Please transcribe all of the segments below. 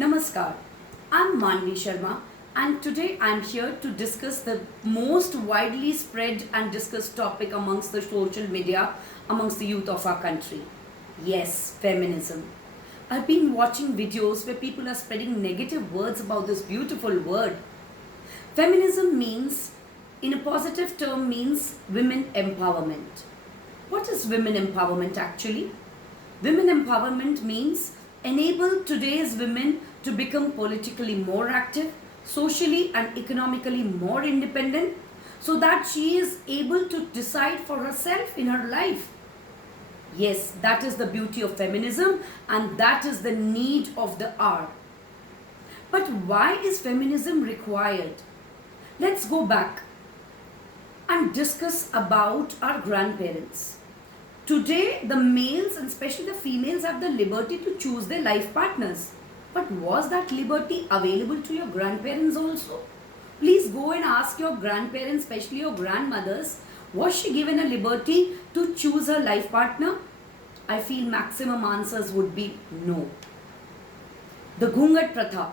Namaskar, I'm Manvi Sharma and today I'm here to discuss the most widely spread and discussed topic amongst the social media amongst the youth of our country. Yes, feminism. I've been watching videos where people are spreading negative words about this beautiful word. Feminism means, in a positive term, means women empowerment. What is women empowerment actually? Women empowerment means enable today's women to become politically more active, socially and economically more independent, so that she is able to decide for herself in her life. Yes, that is the beauty of feminism and that is the need of the hour. But why is feminism required? Let's go back and discuss about our grandparents. Today, the males and especially the females have the liberty to choose their life partners. But was that liberty available to your grandparents also? Please go and ask your grandparents, especially your grandmothers, was she given a liberty to choose her life partner? I feel maximum answers would be no. The Ghungat Pratha,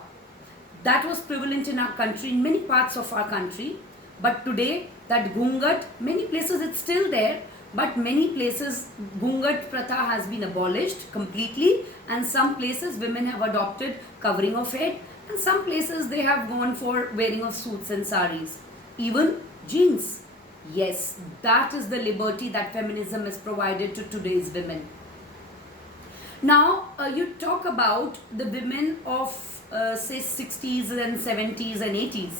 that was prevalent in our country, in many parts of our country. But today, that Ghungat, many places it's still there, but many places Ghungat Pratha has been abolished completely, and some places women have adopted covering of head, and some places they have gone for wearing of suits and saris, even jeans. Yes, that is the liberty that feminism has provided to today's women. Now, you talk about the women of say 60s and 70s and 80s.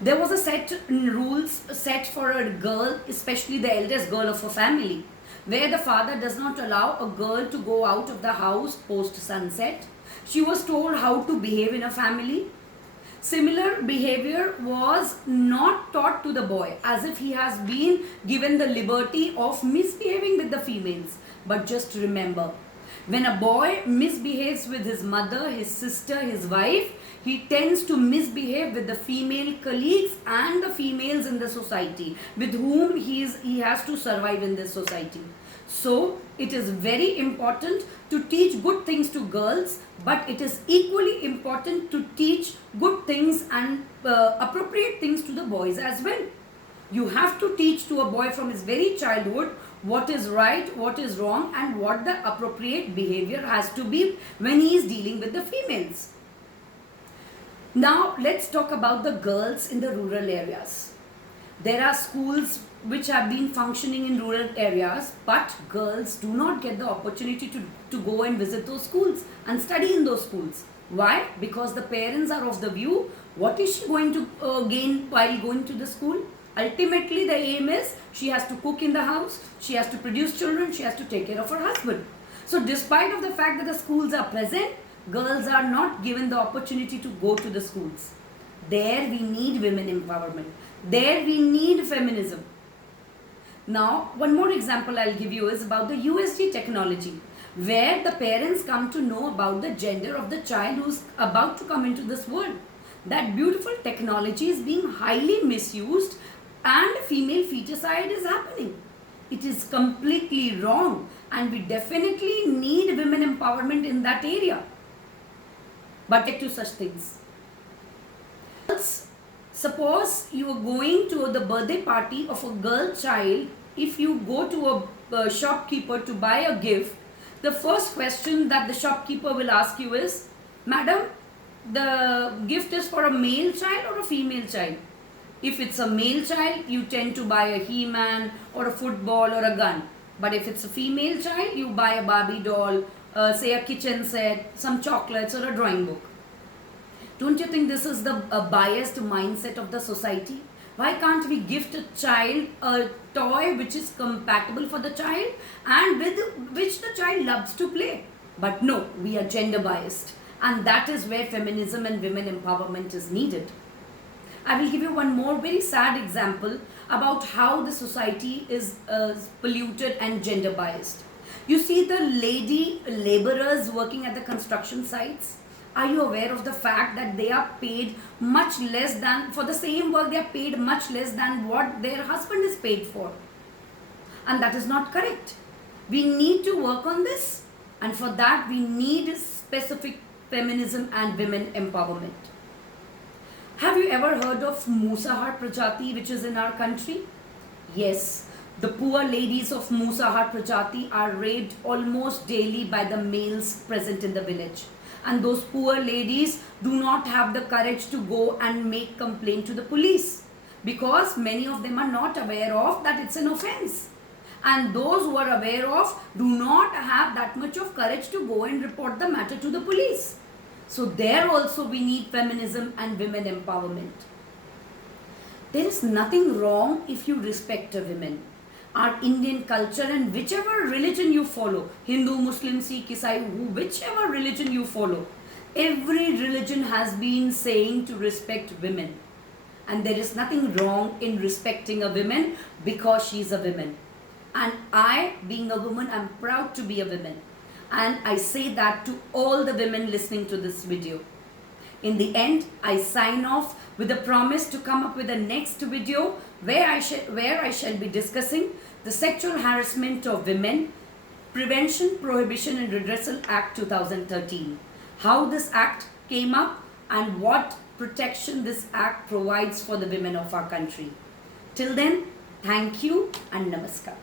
There was a set rules set for a girl, especially the eldest girl of a family, where the father does not allow a girl to go out of the house post sunset. She was told how to behave in a family. Similar behavior was not taught to the boy, as if he has been given the liberty of misbehaving with the females. But just remember, when a boy misbehaves with his mother, his sister, his wife, he tends to misbehave with the female colleagues and the females in the society with whom he has to survive in this society. So it is very important to teach good things to girls, but it is equally important to teach good things and appropriate things to the boys as well. You have to teach to a boy from his very childhood what is right, what is wrong, and what the appropriate behavior has to be when he is dealing with the females. Now let's talk about the girls in the rural areas. There are schools which have been functioning in rural areas, but girls do not get the opportunity to go and visit those schools and study in those schools. Why? Because the parents are of the view, what is she going to gain while going to the school? Ultimately, the aim is she has to cook in the house, she has to produce children, she has to take care of her husband. So despite of the fact that the schools are present, girls are not given the opportunity to go to the schools. There we need women empowerment. There we need feminism. Now, one more example I'll give you is about the USG technology, where the parents come to know about the gender of the child who's about to come into this world. That beautiful technology is being highly misused and female feticide is happening. It is completely wrong and we definitely need women empowerment in that area. But get to such things. Suppose you are going to the birthday party of a girl child. If you go to a shopkeeper to buy a gift, the first question that the shopkeeper will ask you is, Madam, the gift is for a male child or a female child? If it's a male child, you tend to buy a He-Man or a football or a gun. But if it's a female child, you buy a Barbie doll, say a kitchen set, some chocolates or a drawing book. Don't you think this is the biased mindset of the society? Why can't we gift a child a toy which is compatible for the child and with which the child loves to play? But no, we are gender biased. And that is where feminism and women empowerment is needed. I will give you one more very sad example about how the society is polluted and gender biased. You see the lady laborers working at the construction sites. Are you aware of the fact that they are paid much less than, for the same work they are paid much less than what their husband is paid for? And that is not correct. We need to work on this, and for that we need specific feminism and women empowerment. Have you ever heard of Musahar Prajati, which is in our country? Yes, the poor ladies of Musahar Prajati are raped almost daily by the males present in the village. And those poor ladies do not have the courage to go and make complaint to the police, because many of them are not aware of that it's an offense. And those who are aware of do not have that much of courage to go and report the matter to the police. So there also we need feminism and women empowerment. There is nothing wrong if you respect a woman. Our Indian culture, and whichever religion you follow, Hindu, Muslim, Sikh, Isai, whichever religion you follow, every religion has been saying to respect women. And there is nothing wrong in respecting a woman because she is a woman. And I, being a woman, I'm proud to be a woman. And I say that to all the women listening to this video. In the end, I sign off with a promise to come up with the next video where I shall be discussing the Sexual Harassment of Women Prevention, Prohibition and Redressal Act 2013. How this act came up and what protection this act provides for the women of our country. Till then, thank you and namaskar.